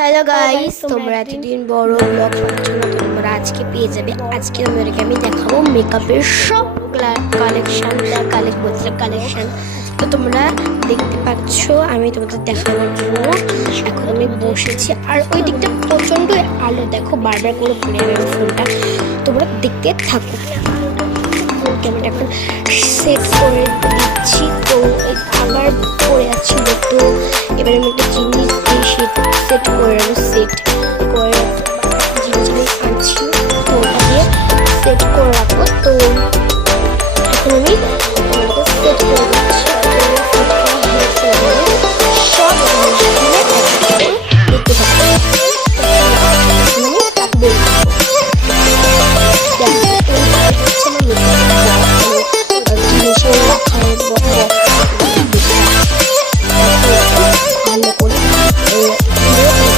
Hello guys, তোমরা এতদিন বড় ব্লগ পাচ্ছ না, তো তোমরা আজকে পেয়ে যাবে। আজকে তোমাদেরকে আমি দেখাবো মেকআপের সব কালেকশন। তো তোমরা দেখতে পাচ্ছ আমি তোমাদের দেখানোর জন্য এখন আমি বসেছি। আর ওই দিকটা প্রচণ্ড আলো, দেখো বারবার করে পড়ে যাবে ফোনটা, তোমরা দেখতে থাকো। ক্যামেরা এখন সেট করে দিচ্ছি, তো আবার পড়ে যাচ্ছিল, তো এবার আমি একটা জিনিস দিয়ে সেট করে নেবো। সেট